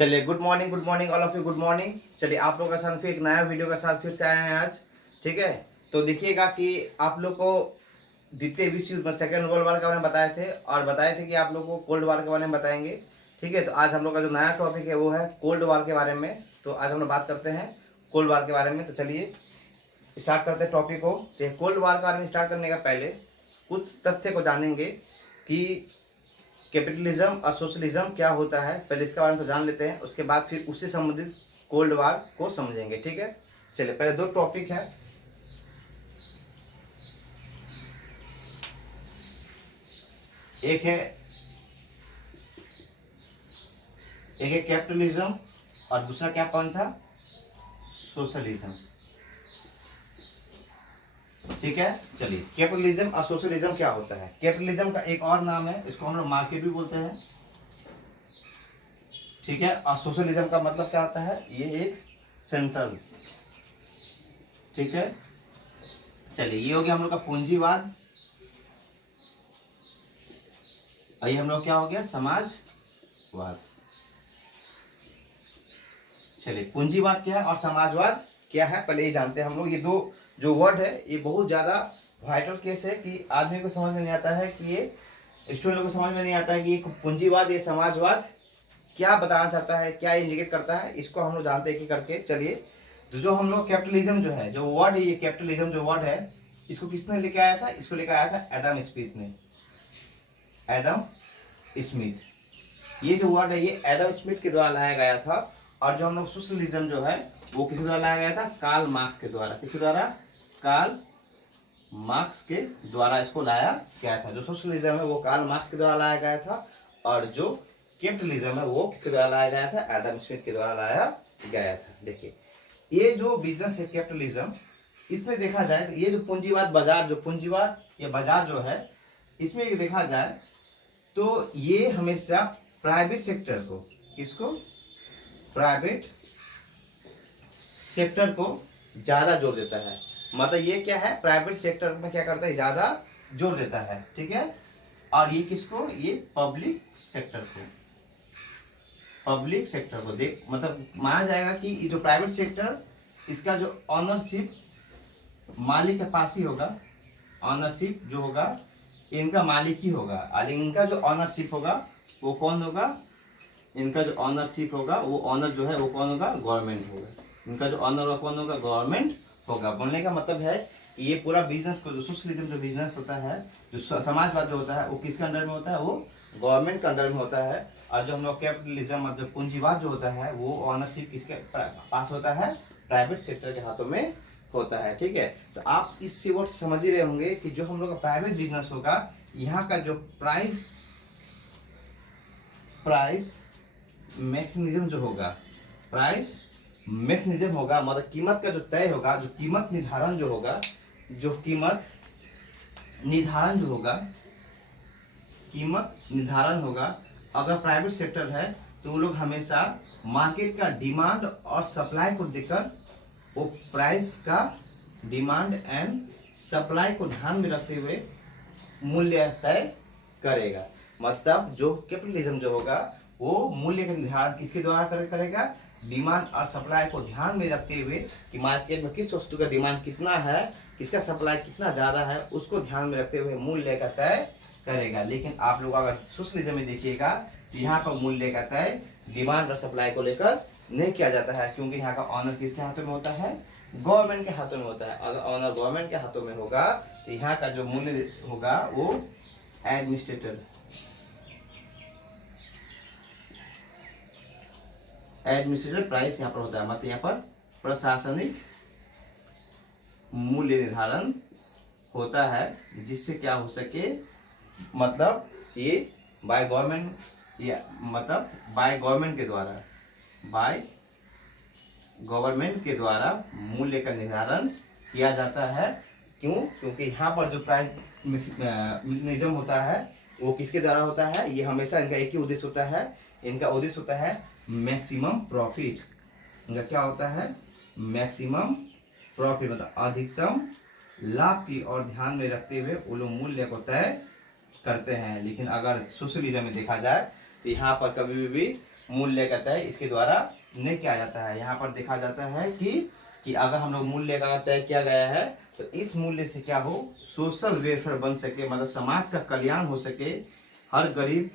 चलिए good morning all of you, good morning. चलिए आप लोगों का साथ फिर एक नया वीडियो के साथ फिर से आए हैं आज। ठीक है, तो देखिएगा कि आप लोग को द्वितीय विश्व युद्ध सेकेंड वर्ल्ड वार के बारे में बताए थे और बताए थे कि आप लोग को कोल्ड वार के बारे में बताएंगे। ठीक है, तो आज हम लोग का जो नया टॉपिक है वो है कोल्ड वार के बारे में। तो आज हम लोग बात करते हैं कोल्ड वार के बारे में। तो चलिए स्टार्ट करते हैं टॉपिक को। तो कोल्ड वार के बारे में स्टार्ट करने का पहले कुछ तथ्य को जानेंगे कि कैपिटलिज्म और सोशलिज्म क्या होता है। पहले इसके बारे में तो जान लेते हैं, उसके बाद फिर उससे संबंधित कोल्ड वार को समझेंगे। ठीक है, चलिए पहले दो टॉपिक है। एक है कैपिटलिज्म और दूसरा क्या पॉइंट था, सोशलिज्म। ठीक है, चलिए कैपिटलिज्म और सोशलिज्म क्या होता है। कैपिटलिज्म का एक और नाम है, इसको हम लोग मार्केट भी बोलते हैं। ठीक है, और सोशलिज्म का मतलब क्या होता है, ये एक सेंट्रल। ठीक है, चलिए ये हो गया हम लोग का पूंजीवाद और ये हम लोग क्या हो गया, समाजवाद। चलिए पूंजीवाद क्या है और समाजवाद क्या है पहले ये जानते हैं हम लोग। ये दो जो वर्ड है ये बहुत ज्यादा वाइटल केस है कि आदमी को समझ में नहीं आता है कि ये स्टूडेंट को समझ में नहीं आता है कि ये पूंजीवाद ये समाजवाद क्या बताना चाहता है, क्या ये इंडिकेट करता है, इसको हम लोग जानते हैं कि करके। चलिए तो जो हम लोग कैपिटलिज्म जो है, जो वर्ड है, ये कैपिटलिज्म जो वर्ड है इसको किसने लेके आया था, इसको लेके आया था एडम स्मिथ ने। एडम स्मिथ, ये जो वर्ड है ये एडम स्मिथ के द्वारा लाया गया था। और जो हम लोग सोशलिज्म जो है वो किसके द्वारा लाया गया था, कार्ल मार्क्स के द्वारा। किसके द्वारा, कार्ल मार्क्स के द्वारा इसको लाया गया था। जो सोशलिज्म है वो कार्ल मार्क्स के द्वारा लाया गया था और जो कैपिटलिज्म है वो किसके द्वारा लाया गया था, एडम स्मिथ के द्वारा लाया गया था। देखिए ये जो बिजनेस है कैपिटलिज्म, इसमें देखा जाए तो ये जो पूंजीवाद बाजार, जो पूंजीवाद ये बाजार जो है, इसमें देखा जाए तो ये हमेशा प्राइवेट सेक्टर को, किसको, प्राइवेट सेक्टर को ज्यादा जोर देता है। मतलब ये क्या है, प्राइवेट सेक्टर में क्या करता है, ज्यादा जोर देता है। ठीक है, और ये किसको, ये पब्लिक सेक्टर को, पब्लिक सेक्टर को देख, मतलब माना जाएगा कि ये जो प्राइवेट सेक्टर, इसका जो ऑनरशिप मालिक के पास ही होगा। ऑनरशिप जो होगा इनका मालिक ही होगा, और इनका जो ऑनरशिप होगा वो कौन होगा, इनका जो ऑनरशिप होगा वो ऑनर जो है वो कौन होगा, गवर्नमेंट होगा। इनका जो ऑनर होगा कौन होगा, गवर्नमेंट होगा। बोलने का मतलब है कि ये पूरा बिजनेस को, जो सोशलिज्म जो बिजनेस होता है, जो समाजवाद जो होता है वो किसके अंडर में होता है, वो गवर्नमेंट के अंडर में होता है। और जो हम लोग कैपिटलिज्म मतलब पूंजीवाद जो होता है वो ऑनरशिप किसके पास होता है, प्राइवेट सेक्टर के हाथों में होता है। ठीक है, तो आप इस वर्ड समझ ही रहे होंगे कि जो हम लोग का प्राइवेट बिजनेस होगा, यहाँ का जो प्राइस मैक्सिमिज्म जो होगा, प्राइस मैक्सिमिज्म होगा, मतलब कीमत का जो तय होगा, जो कीमत निर्धारण जो होगा, जो कीमत निर्धारण जो होगा, कीमत निर्धारण होगा। अगर प्राइवेट सेक्टर है तो वो लोग हमेशा मार्केट का डिमांड और सप्लाई को देखकर वो प्राइस का डिमांड एंड सप्लाई को ध्यान में रखते हुए मूल्य तय करेगा। मतलब जो कैपिटलिज्म जो होगा वो मूल्य का निर्धारण किसके द्वारा करेगा, डिमांड और सप्लाई को ध्यान में रखते हुए कि मार्केट में किस वस्तु का डिमांड कितना है, किसका सप्लाई कितना ज्यादा है, उसको ध्यान में रखते हुए मूल्य का तय करेगा। लेकिन आप लोग अगर सोशलिज्म में देखिएगा तो यहाँ पर मूल्य का तय डिमांड और सप्लाई को लेकर नहीं किया जाता है, क्योंकि यहाँ का ऑनर किसके हाथों में होता है, गवर्नमेंट के हाथों में होता है। अगर ऑनर गवर्नमेंट के हाथों में होगा तो यहाँ का जो मूल्य होगा वो एडमिनिस्ट्रेटर प्राइस यहाँ पर होता है। मतलब यहाँ पर प्रशासनिक मूल्य निर्धारण होता है, जिससे क्या हो सके, मतलब ये बाय गवर्नमेंट, या मतलब बाय गवर्नमेंट के द्वारा मूल्य का निर्धारण किया जाता है। क्यों, क्योंकि यहाँ पर जो प्राइस मैक्सिमिज्म होता है वो किसके द्वारा होता है, ये हमेशा इनका एक ही उद्देश्य होता है, इनका उद्देश्य होता है मैक्सिमम प्रॉफिट। इनका क्या होता है, मैक्सिमम प्रॉफिट, मतलब अधिकतम लाभ की और ध्यान में रखते हुए वो लोग मूल्य को तय करते हैं। लेकिन अगर सोशलिज्म में देखा जाए तो यहाँ पर कभी भी मूल्य कहता है इसके द्वारा नहीं किया जाता है। यहाँ पर देखा जाता है कि अगर हम लोग मूल्य का तय किया गया है तो इस मूल्य से क्या हो, सोशल वेलफेयर बन सके, मतलब समाज का कल्याण हो सके, हर गरीब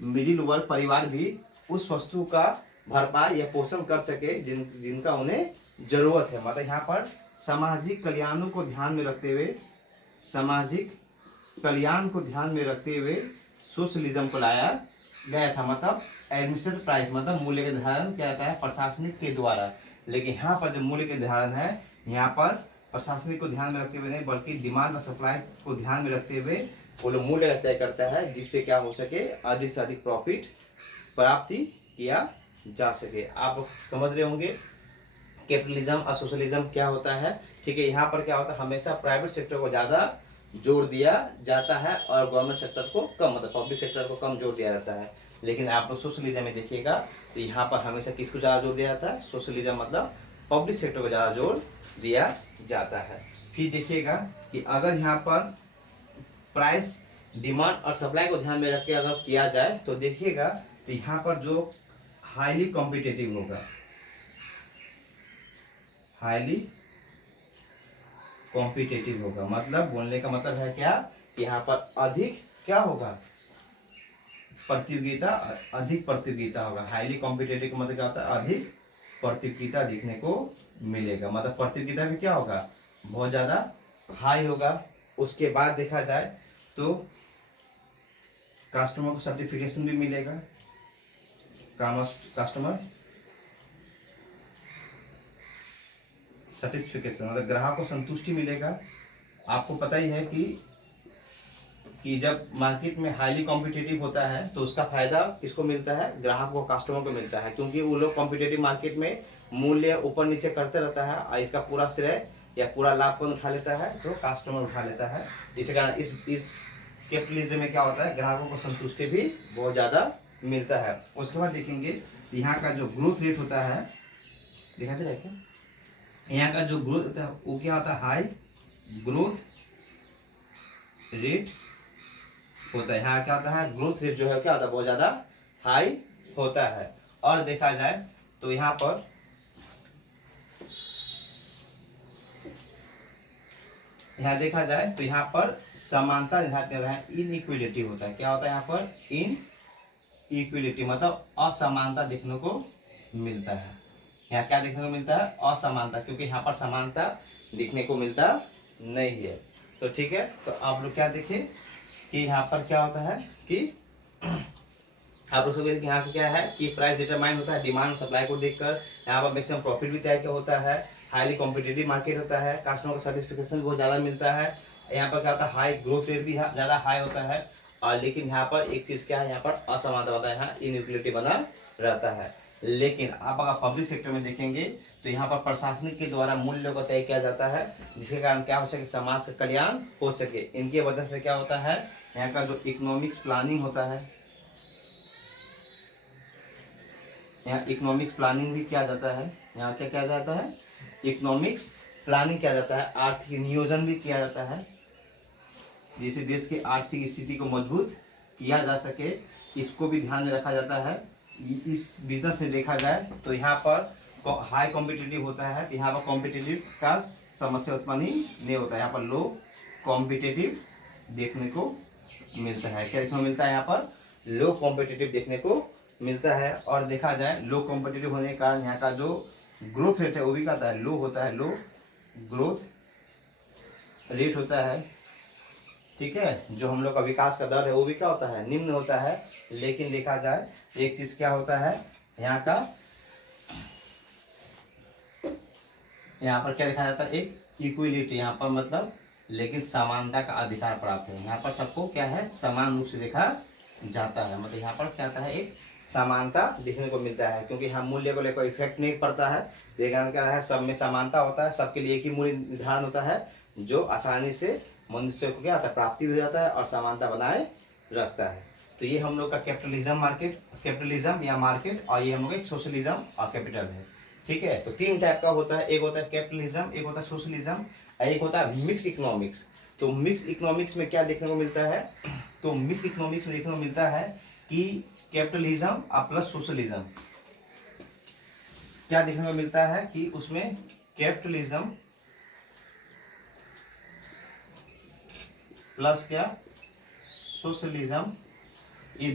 मिडिल वर्ग परिवार भी उस वस्तु का भरपाई या पोषण कर सके जिनका उन्हें जरूरत है। मतलब यहाँ पर सामाजिक कल्याणों को ध्यान में रखते हुए, सामाजिक कल्याण को ध्यान में रखते हुए सोशलिज्म को लाया गया था। मतलब एडमिनिस्ट्रेटिव प्राइस, मतलब मूल्य के निर्धारण क्या जाता है प्रशासनिक के द्वारा। लेकिन यहाँ पर जो मूल्य के निर्धारण है, यहाँ पर प्रशासनिक को ध्यान में रखते हुए नहीं बल्कि डिमांड और सप्लाई को ध्यान में रखते हुए वो लोग मूल्य तय करता है, जिससे क्या हो सके, अधिक से अधिक प्रॉफिट प्राप्ति किया जा सके। आप समझ रहे होंगे कैपिटलिज्म और सोशलिज्म क्या होता है। ठीक है, यहाँ पर क्या होता है, हमेशा प्राइवेट सेक्टर को ज्यादा जोर दिया जाता है और गवर्नमेंट सेक्टर को कम, मतलब पब्लिक सेक्टर को कम जोर दिया जाता है। लेकिन आप लोग सोशलिज्म में देखिएगा तो यहाँ पर हमेशा किसको ज्यादा जोर दिया जाता है, सोशलिज्म मतलब पब्लिक सेक्टर को ज्यादा जोर दिया जाता है। फिर देखिएगा कि अगर यहाँ पर प्राइस, डिमांड और सप्लाई को ध्यान में रख के अगर किया जाए तो देखिएगा तो यहाँ पर जो हाईली कॉम्पिटिटिव होगा, हाईली कॉम्पिटिटिव होगा, मतलब बोलने का मतलब है क्या कि यहाँ पर अधिक क्या होगा, प्रतियोगिता, अधिक प्रतियोगिता होगा। हाईली कॉम्पिटिटिव का मतलब क्या होता है, अधिक प्रतियोगिता देखने को मिलेगा, मतलब प्रतियोगिता भी क्या होगा, बहुत ज्यादा हाई होगा। उसके बाद देखा जाए तो कस्टमर को सर्टिफिकेशन भी मिलेगा, कस्टमर सेटिस्फिकेशन मतलब ग्राहक को संतुष्टि मिलेगा। आपको पता ही है कि जब मार्केट में हाईली कॉम्पिटिटिव होता है तो उसका फायदा किसको मिलता है, ग्राहक को, कस्टमर को मिलता है, क्योंकि वो लोग कॉम्पिटिटिव मार्केट में मूल्य ऊपर नीचे करते रहता है और इसका पूरा श्रेय या पूरा लाभ कौन उठा लेता है, तो कस्टमर उठा लेता है। इसी कारण इस कैपिटलिज्म में क्या होता है, ग्राहकों को संतुष्टि भी बहुत ज्यादा मिलता है। उसके बाद देखेंगे यहाँ का जो ग्रोथ रेट होता है, दिखाते रहे क्या, यहाँ का जो ग्रोथ होता है वो क्या होता है, हाई ग्रोथ रेट होता है। यहाँ क्या होता है, ग्रोथ रेट जो है क्या होता है, बहुत ज्यादा हाई होता है। और देखा जाए तो यहाँ पर देखा जाए तो यहाँ पर समानता निर्धारित होता है, इनइक्वलिटी होता है। क्या होता है यहाँ पर, इनइक्वलिटी मतलब असमानता देखने को मिलता है। यहाँ क्या देखने को मिलता है, असमानता, क्योंकि यहाँ पर समानता दिखने को मिलता नहीं है। तो ठीक है, तो आप लोग क्या देखें कि यहाँ पर क्या होता है कि आप लोग सब यहाँ पे क्या है कि प्राइस डिटरमाइन होता है डिमांड सप्लाई को देखकर। यहाँ पर मैक्सिमम प्रॉफिट भी तय होता है, हाईली कॉम्पिटिटिव मार्केट होता है, कस्टमर को सेटिस्फिकेशन भी बहुत ज्यादा मिलता है। यहाँ पर क्या होता है, हाई ग्रोथ रेट भी ज्यादा हाई होता है। और लेकिन यहाँ पर एक चीज क्या है, यहाँ पर असमानता होता है, यहाँ इनइक्वलिटी बना रहता है। लेकिन आप अगर पब्लिक सेक्टर में देखेंगे तो यहाँ पर प्रशासनिक के द्वारा मूल्यों को तय किया जाता है, जिसके कारण क्या हो सके, समाज का कल्याण हो सके। इनकी वजह से क्या होता है, यहाँ का जो इकोनॉमिक्स प्लानिंग होता है, यहाँ इकोनॉमिक्स प्लानिंग भी किया जाता है। यहाँ क्या किया जाता है, इकोनॉमिक्स प्लानिंग किया जाता है, आर्थिक नियोजन भी किया जाता है, जिससे देश की आर्थिक स्थिति को मजबूत किया जा सके, इसको भी ध्यान में रखा जाता है। इस बिजनेस में देखा जाए तो यहाँ पर हाई कॉम्पिटिटिव होता है, तो यहाँ पर कॉम्पिटिटिव का समस्या उत्पन्न ही नहीं होता है। यहाँ पर लो कॉम्पिटिटिव देखने को मिलता है। क्या देखने को मिलता है, यहाँ पर लो कॉम्पिटिटिव देखने को मिलता है। और देखा जाए लो कॉम्पिटिटिव होने के कारण यहाँ का जो ग्रोथ रेट है वो भी कहता है लो होता है, लो ग्रोथ रेट होता है। ठीक है, जो हम लोग का विकास का दर है वो भी क्या होता है, निम्न होता है। लेकिन देखा जाए एक चीज क्या होता है, यहाँ पर क्या देखा जाता है, एक इक्विलिटी, यहाँ पर मतलब लेकिन समानता का अधिकार प्राप्त है। यहाँ पर सबको क्या है, समान रूप से देखा जाता है, मतलब यहाँ पर क्या आता है, एक समानता देखने को मिलता है, क्योंकि यहाँ मूल्य को लेकर इफेक्ट नहीं पड़ता है। देखा क्या है, सब में समानता होता है, सबके लिए एक ही मूल्य निर्धारण होता है, जो आसानी से मनुष्य को क्या होता है, प्राप्ति हो जाता है और समानता बनाए रखता है। तो ये हम लोग का कैपिटलिज्म या मार्केट, और ये हम लोग एक सोशलिज्म और कैपिटल है। ठीक है, तो तीन टाइप का होता है, एक होता है कैपिटलिज्म, एक होता है सोशलिज्म, एक होता है मिक्स इकोनॉमिक्स। तो मिक्स इकोनॉमिक्स में क्या देखने को मिलता है, तो मिक्स इकोनॉमिक्स में देखने को मिलता है कि कैपिटलिज्म प्लस सोशलिज्म क्या देखने को मिलता है कि उसमें कैपिटलिज्म प्लस क्या सोशलिज्म, ये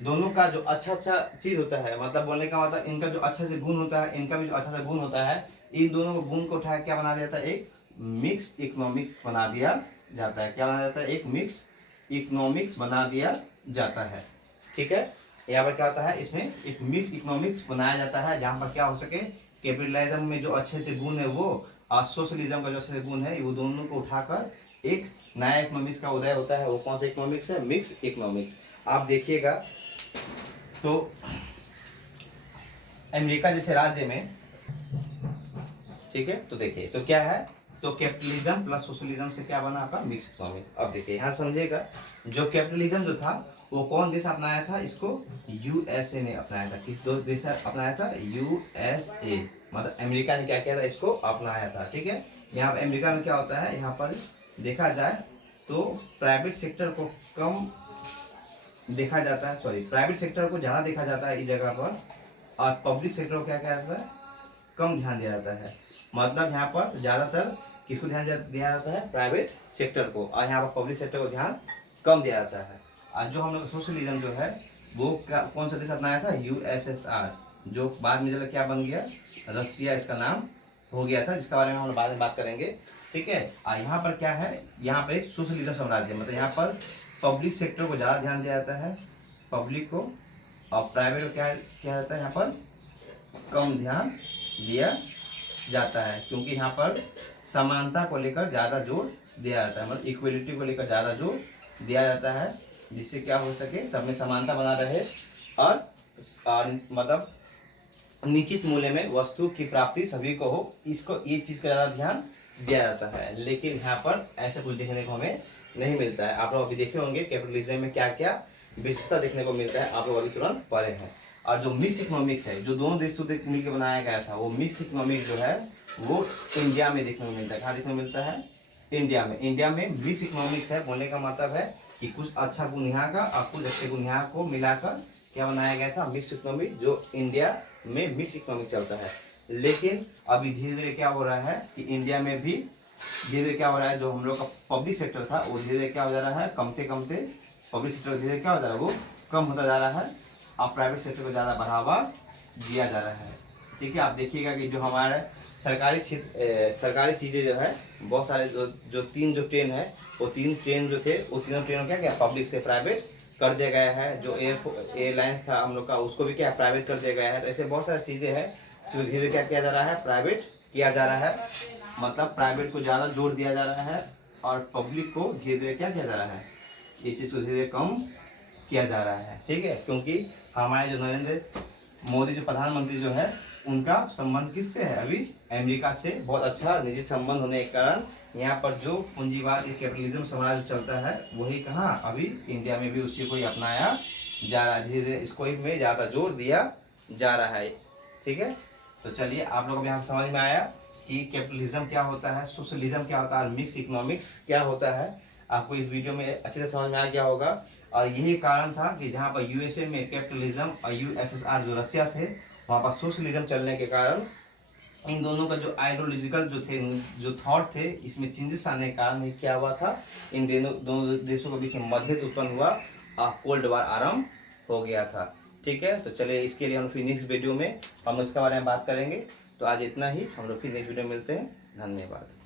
दोनों का जो अच्छा चीज होता है, मतलब बोलने का मतलब इनका जो अच्छा से गुण होता है, इनका भी जो अच्छा सा गुण होता है, इन दोनों को गुण को उठा क्या बना दिया जाता है, एक मिक्स इकोनॉमिक्स बना दिया जाता है। क्या बना जाता है, एक मिक्स इकोनॉमिक्स बना दिया जाता है। ठीक है, यहाँ पर क्या होता है, इसमें एक मिक्स इकोनॉमिक्स बनाया जाता है जहाँ पर क्या हो सके, कैपिटलिज्म में जो अच्छे से गुण है वो और सोशलिज्म का जो अच्छे से गुण है वो दोनों को उठाकर एक नया इकोनॉमिक्स का उदय होता है। वो कौन सा इकोनॉमिक्स है, मिक्स इकोनॉमिक्स। आप देखिएगा तो अमेरिका जैसे राज्य में, ठीक है, तो देखिए तो क्या है, तो कैपिटलिज्म प्लस सोशलिज्म से क्या बना आपका मिक्स इकोनॉमिक्स। अब देखिए यहाँ समझिएगा, जो कैपिटलिज्म जो था वो कौन देश अपनाया था, इसको यूएसए ने अपनाया था। किस देश ने अपनाया था, यूएसए, मतलब अमेरिका ने क्या किया था, इसको अपनाया था। ठीक है, यहाँ अमेरिका में क्या होता है, यहाँ पर देखा जाए तो प्राइवेट सेक्टर को कम देखा जाता है, सॉरी प्राइवेट सेक्टर को ज्यादा देखा जाता है इस जगह पर, और पब्लिक सेक्टर को क्या किया जाता है, कम ध्यान दिया जाता है। मतलब यहाँ पर ज्यादातर किसको ध्यान दिया जाता है, प्राइवेट सेक्टर को, और यहाँ पर पब्लिक सेक्टर को ध्यान कम दिया जाता है। और जो हम लोग सोशलिज्म जो है वो कौन सा देश अपनाया था, यूएसएसआर, जो बाद में जो क्या बन गया, रसिया इसका नाम हो गया था, जिसके बारे में हम लोग बाद में बात करेंगे। ठीक है, और यहाँ पर क्या है, यहाँ पर एक सोशलिज्म साम्राज्य, मतलब यहाँ पर पब्लिक सेक्टर को ज्यादा ध्यान दिया जाता है, पब्लिक को, और प्राइवेट को क्या जाता है, यहाँ पर कम ध्यान दिया जाता है, क्योंकि यहाँ पर समानता को लेकर ज्यादा जोर दिया जाता है, मतलब इक्वलिटी को लेकर ज्यादा जोर दिया जाता है, जिससे क्या हो सके, सब में समानता बना रहे, और मतलब निश्चित मूल्य में वस्तु की प्राप्ति सभी को हो, इसको ये चीज का ज्यादा ध्यान दिया जाता है। लेकिन यहाँ पर ऐसा कुछ देखने को हमें नहीं मिलता है। आप लोग अभी देखे होंगे कैपिटलिज्म में क्या क्या विशेषता देखने को मिलता है, आप लोग अभी तुरंत पढ़े हैं। और जो मिक्स इकोनॉमिक्स है, जो दोनों देशों से मिलकर बनाया गया था, वो मिक्स इकोनॉमिक्स जो है वो इंडिया में देखने को मिलता है। कहाँ देखने को मिलता है, इंडिया में। इंडिया में मिक्स इकोनॉमिक्स है, बोलने का मतलब है कि कुछ अच्छा गुण यहाँ का और कुछ अच्छे गुण यहाँ को मिलाकर क्या बनाया गया था, मिक्स इकोनॉमिक्स, जो इंडिया में मिक्स इकोनॉमिक्स चलता है। लेकिन अभी धीरे धीरे क्या हो रहा है कि इंडिया में भी धीरे धीरे क्या हो रहा है, जो हम लोग का पब्लिक सेक्टर था वो धीरे धीरे क्या हो जा रहा है, कमते कमते पब्लिक सेक्टर धीरे क्या हो जा रहा है, वो कम होता जा रहा है, और प्राइवेट सेक्टर को ज़्यादा बढ़ावा दिया जा रहा है। ठीक है, आप देखिएगा कि जो हमारे सरकारी चीज़ें जो है, बहुत सारे जो तीन ट्रेन है, वो तीन ट्रेन जो थे, वो तीनों ट्रेनों क्या क्या पब्लिक से प्राइवेट कर दिया गया है। जो एयरलाइंस था हम लोग का, उसको भी क्या प्राइवेट कर दिया गया है। तो ऐसे बहुत सारी चीज़ें हैं जो धीरे क्या किया जा रहा है, प्राइवेट किया जा रहा है, मतलब प्राइवेट को ज़्यादा जोर दिया जा रहा है, और पब्लिक को धीरे धीरे क्या किया जा रहा है, ये चीज़ को धीरे कम किया जा रहा है। ठीक है, क्योंकि हमारे जो नरेंद्र मोदी जो प्रधानमंत्री जो है, उनका संबंध किससे है, अभी अमेरिका से बहुत अच्छा निजी संबंध होने के कारण यहाँ पर जो पूंजीवाद या कैपिटलिज्म साम्राज्य चलता है, वही कहाँ अभी इंडिया में भी उसी को ही अपनाया जा रहा है। धीरे धीरे इसको ही में ज़्यादा जोर दिया जा रहा है। ठीक है, तो चलिए आप लोग यहाँ समझ में आया कि कैपिटलिज्म क्या होता है, सोशलिज्म क्या होता है, मिक्स इकोनॉमिक्स क्या होता है। आपको इस वीडियो में अच्छे से समझ में आ गया होगा। और यही कारण था कि जहाँ पर यूएसए में कैपिटलिज्म और यूएसएसआर जो रसिया थे, वहाँ पर सोशलिज्म चलने के कारण इन दोनों का जो आइडियोलॉजिकल जो थॉट थे, इसमें चेंजेस आने के कारण क्या हुआ था, इन दोनों देशों के बीच में मतभेद उत्पन्न हुआ और कोल्ड वार आरंभ हो गया था। ठीक है, तो चलिए इसके लिए हम फिर नेक्स्ट वीडियो में हम इसके बारे में बात करेंगे। तो आज इतना ही, हम लोग फिर नेक्स्ट वीडियो में मिलते हैं। धन्यवाद।